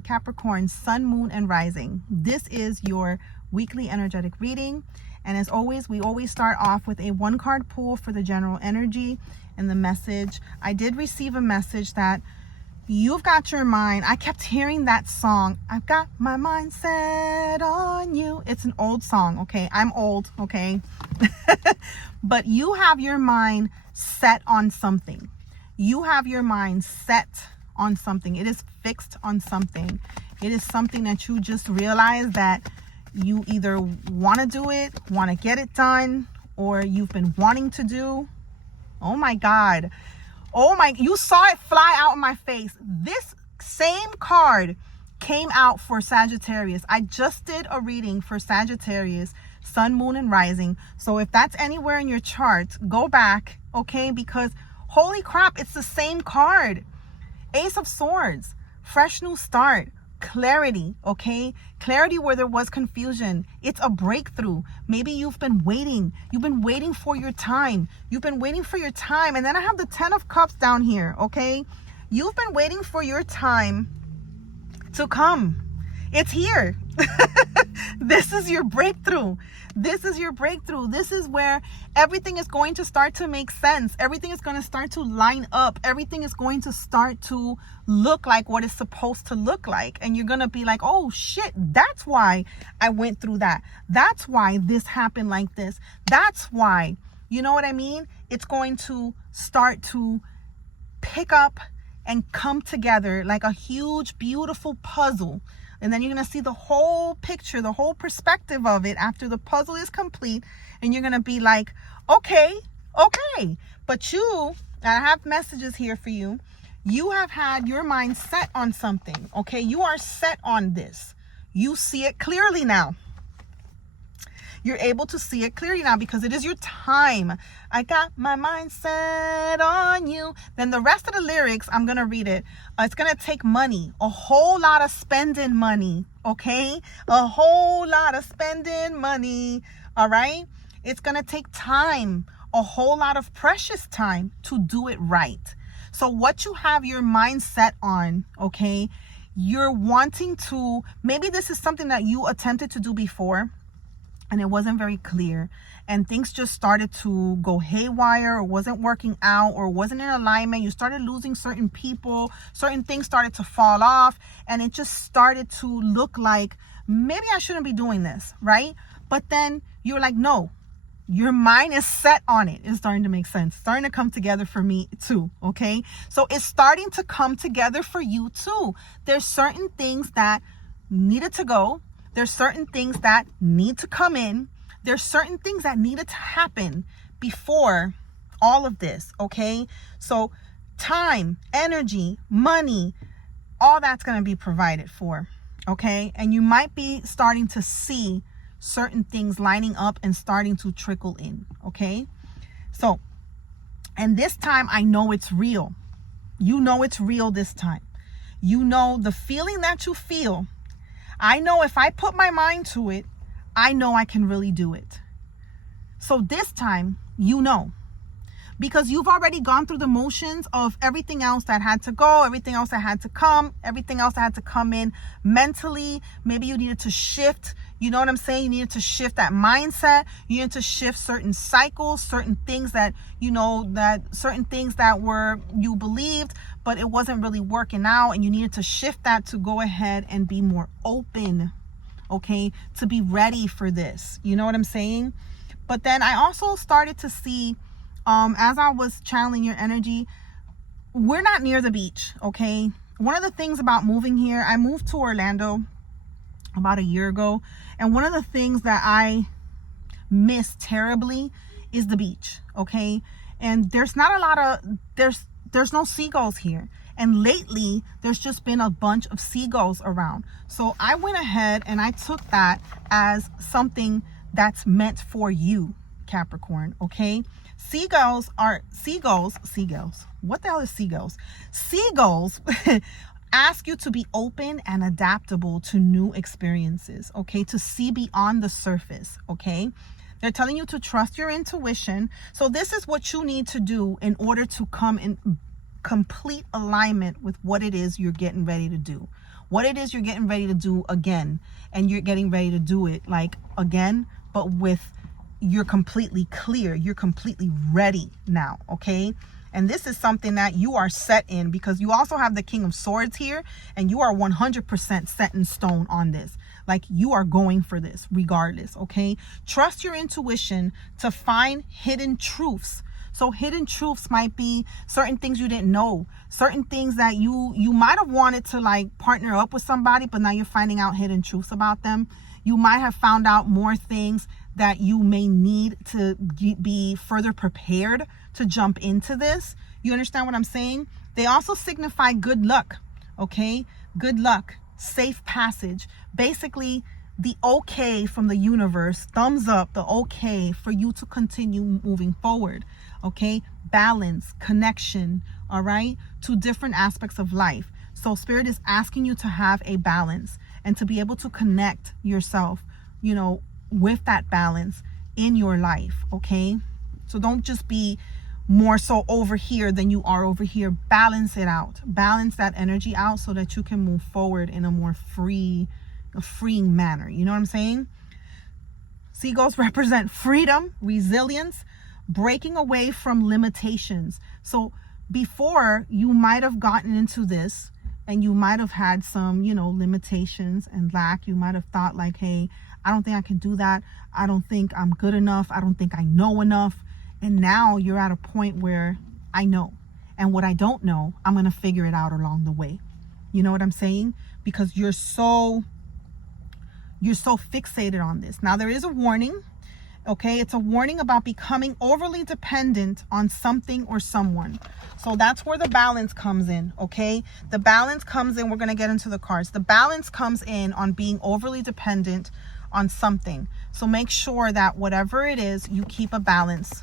Capricorn, Sun, Moon, and Rising. This is your weekly energetic reading. And as always, we always start off with a 1-card pull for the general energy and the message. I did receive a message that you've got your mind. I kept hearing that song. I've got my mind set on you. It's an old song, okay? I'm old, okay? But you have your mind set on something. You have your mind set on something. It is fixed on something. It is something that you just realize that you either want to do it, want to get it done, or you've been wanting to do. Oh my God. Oh my, you saw it fly out in my face. This same card came out for Sagittarius. I just did a reading for Sagittarius, Sun, Moon, and Rising. So if that's anywhere in your chart, go back, okay? Because holy crap, it's the same card. Ace of Swords, fresh new start, clarity, okay? Clarity where there was confusion. It's a breakthrough. Maybe you've been waiting. You've been waiting for your time. You've been waiting for your time. And then I have the 10 of Cups down here, okay? You've been waiting for your time to come. It's here. This is your breakthrough. This is your breakthrough. This is where everything is going to start to make sense. Everything is going to start to line up. Everything is going to start to look like what it's supposed to look like. And you're going to be like, oh shit, that's why I went through that. That's why this happened like this. That's why, you know what I mean? It's going to start to pick up and come together like a huge, beautiful puzzle. And then you're going to see the whole picture, the whole perspective of it after the puzzle is complete. And you're going to be like, okay. But I have messages here for you. You have had your mind set on something, okay? You are set on this. You see it clearly now. You're able to see it clearly now because it is your time. I got my mind set on you. Then the rest of the lyrics, I'm going to read it. It's going to take money, a whole lot of spending money, okay? A whole lot of spending money, all right? It's going to take time, a whole lot of precious time to do it right. So what you have your mind set on, okay? You're wanting to, maybe this is something that you attempted to do before, and it wasn't very clear, and things just started to go haywire, or wasn't working out, or wasn't in alignment. You started losing certain people, certain things started to fall off, and it just started to look like maybe I shouldn't be doing this, right? But then you're like, no, your mind is set on it. It's starting to make sense, starting to come together for me too, okay? So it's starting to come together for you too. There's certain things that needed to go. There's certain things that need to come in. There's certain things that needed to happen before all of this, okay? So time, energy, money, all that's going to be provided for, okay? And you might be starting to see certain things lining up and starting to trickle in, okay? So, and this time I know it's real. You know it's real this time. You know the feeling that you feel. I know if I put my mind to it, I know I can really do it. So this time, you know, because you've already gone through the motions of everything else that had to go, everything else that had to come, everything else that had to come in mentally. Maybe you needed to shift, you know what I'm saying? You needed to shift that mindset. You needed to shift certain cycles, certain things that, you know, certain things that were, you believed, but it wasn't really working out. And you needed to shift that to go ahead and be more open, okay? To be ready for this. You know what I'm saying? But then I also started to see, as I was channeling your energy, we're not near the beach, okay? One of the things about moving here, I moved to Orlando about a year ago, and one of the things that I miss terribly is the beach, okay? And there's not a lot of, there's no seagulls here, and lately there's just been a bunch of seagulls around. So I went ahead and I took that as something that's meant for you, Capricorn, okay? Seagulls. What the hell is seagulls? Seagulls ask you to be open and adaptable to new experiences, okay? To see beyond the surface, okay? They're telling you to trust your intuition. So this is what you need to do in order to come in complete alignment with what it is you're getting ready to do. what it is you're getting ready to do again, and you're getting ready to do it like again, but with, you're completely clear, you're completely ready now, okay? And this is something that you are set in, because you also have the King of Swords here, and you are 100% set in stone on this. Like, you are going for this regardless, okay? Trust your intuition to find hidden truths. So hidden truths might be certain things you didn't know, certain things that you might have wanted to like partner up with somebody, but now you're finding out hidden truths about them. You might have found out more things that you may need to be further prepared to jump into this. You understand what I'm saying? They also signify good luck, okay? Good luck, safe passage. Basically, the okay from the universe, thumbs up, the okay for you to continue moving forward, okay? Balance, connection, all right? To different aspects of life. So Spirit is asking you to have a balance and to be able to connect yourself, you know, with that balance in your life, okay? So don't just be more so over here than you are over here. Balance it out. Balance that energy out so that you can move forward in a more freeing manner. You know what I'm saying? Seagulls represent freedom, resilience, breaking away from limitations. So before, you might have gotten into this and you might have had some, you know, limitations and lack. You might have thought like, hey, I don't think I can do that. I don't think I'm good enough. I don't think I know enough. And now you're at a point where I know. And what I don't know, I'm going to figure it out along the way. You know what I'm saying? Because you're so fixated on this. Now, there is a warning. Okay, it's a warning about becoming overly dependent on something or someone. So that's where the balance comes in, okay? The balance comes in, we're going to get into the cards. The balance comes in on being overly dependent on something. So make sure that whatever it is, you keep a balance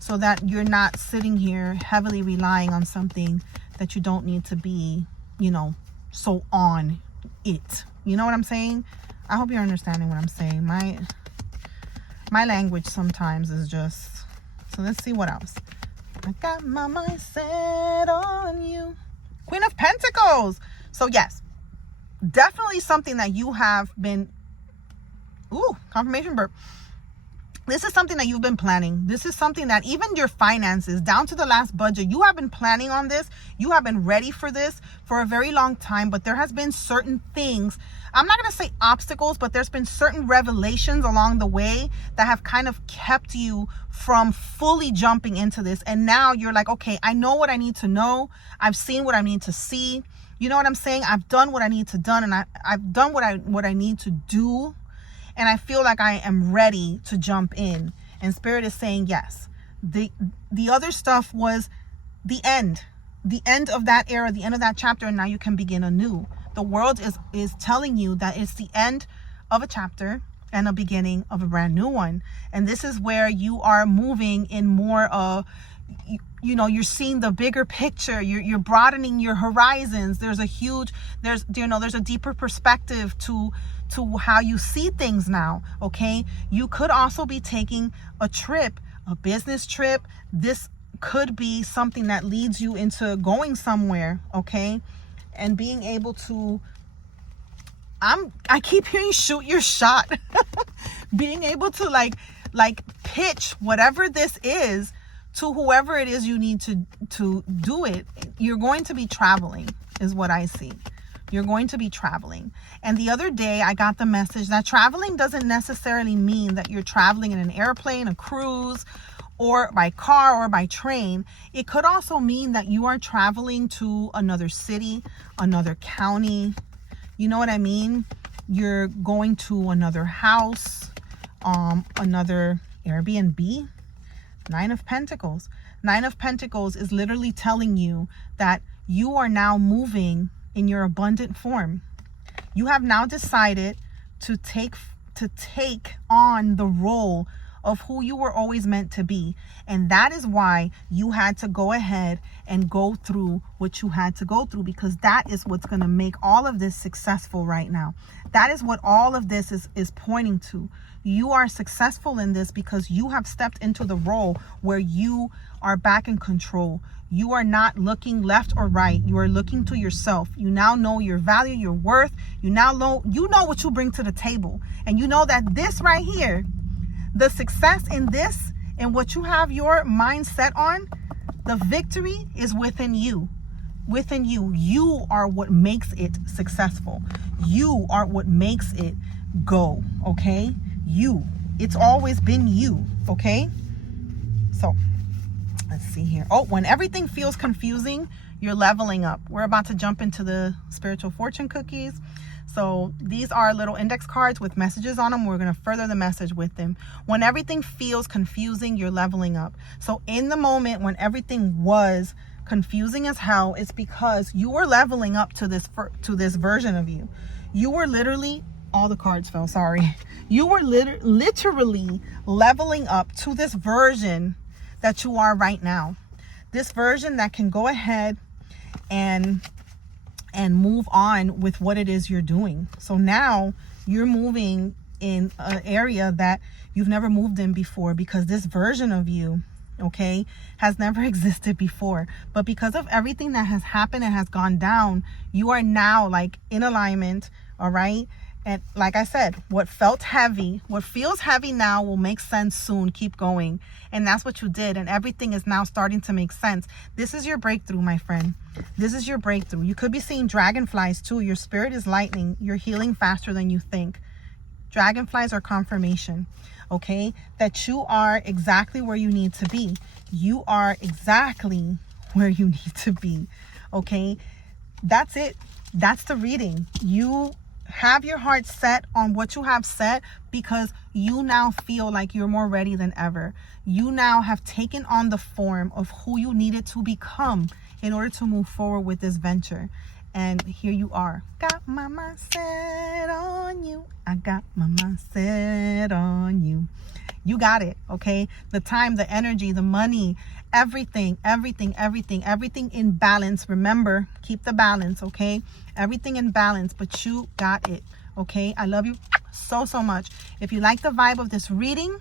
so that you're not sitting here heavily relying on something that you don't need to be, you know, so on it. You know what I'm saying? I hope you're understanding what I'm saying. My language sometimes is just... So let's see what else. I got my mind set on you. Queen of Pentacles. So yes, definitely something that you have been... Ooh, confirmation burp. This is something that you've been planning. This is something that even your finances, down to the last budget, you have been planning on this. You have been ready for this for a very long time, but there has been certain things, I'm not going to say obstacles, but there's been certain revelations along the way that have kind of kept you from fully jumping into this. And now you're like, okay, I know what I need to know. I've seen what I need to see. You know what I'm saying? I've done what I need to done, and I've done what I need to do. And I feel like I am ready to jump in. And Spirit is saying, yes, the other stuff was the end of that era, the end of that chapter. And now you can begin anew. The world is telling you that it's the end of a chapter and a beginning of a brand new one. And this is where you are moving in more of, you know, you're seeing the bigger picture. You're broadening your horizons. There's a deeper perspective to how you see things now. Okay. You could also be taking a trip, a business trip. This could be something that leads you into going somewhere. Okay. And being able to, I keep hearing shoot your shot. Being able to like pitch whatever this is to whoever it is you need to do it. You're going to be traveling is what I see. You're going to be traveling. And the other day I got the message that traveling doesn't necessarily mean that you're traveling in an airplane, a cruise, or by car or by train. It could also mean that you are traveling to another city, another county. You know what I mean? You're going to another house, another Airbnb. Nine of Pentacles. Nine of Pentacles is literally telling you that you are now moving in your abundant form. You have now decided to take on the role of who you were always meant to be. And that is why you had to go ahead and go through what you had to go through, because that is what's going to make all of this successful right now. That is what all of this is pointing to. You are successful in this because you have stepped into the role where you are back in control. You are not looking left or right. You are looking to yourself. You now know your value, your worth. You now know what you bring to the table. And you know that this right here, the success in this and what you have your mind set on, the victory is within you. Within you. You are what makes it successful. You are what makes it go. Okay? You. It's always been you. Okay? So let's see here. Oh, when everything feels confusing, you're leveling up. We're about to jump into the spiritual fortune cookies. So these are little index cards with messages on them. We're going to further the message with them. When everything feels confusing, you're leveling up. So in the moment when everything was confusing as hell, it's because you were leveling up to this version of you. You were literally, all the cards fell, sorry. You were literally leveling up to this version that you are right now. This version that can go ahead and move on with what it is you're doing. So now you're moving in an area that you've never moved in before, because this version of you, okay, has never existed before. But because of everything that has happened and has gone down, you are now like in alignment, all right? And like I said, what felt heavy, what feels heavy now will make sense soon. Keep going. And that's what you did. And everything is now starting to make sense. This is your breakthrough, my friend. This is your breakthrough. You could be seeing dragonflies too. Your spirit is lightning. You're healing faster than you think. Dragonflies are confirmation, okay, that you are exactly where you need to be. You are exactly where you need to be, okay? That's it. That's the reading. You have your heart set on what you have set because you now feel like you're more ready than ever. You now have taken on the form of who you needed to become in order to move forward with this venture. And here you are. Got my mind set on you. I got my mind set on you. You got it, okay? The time, the energy, the money, everything in balance. Remember, keep the balance, okay? Everything in balance, but you got it, okay? I love you so much. If you like the vibe of this reading,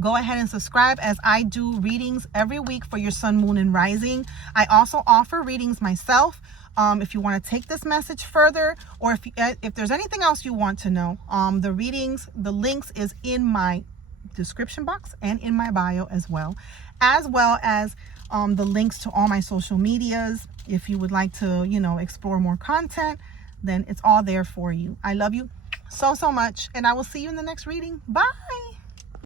go ahead and subscribe, as I do readings every week for your sun, moon, and rising. I also offer readings myself. If you want to take this message further, or if there's anything else you want to know, the readings, the links is in my description box and in my bio as well as the links to all my social medias. If you would like to, explore more content, then it's all there for you. I love you so much, and I will see you in the next reading. Bye.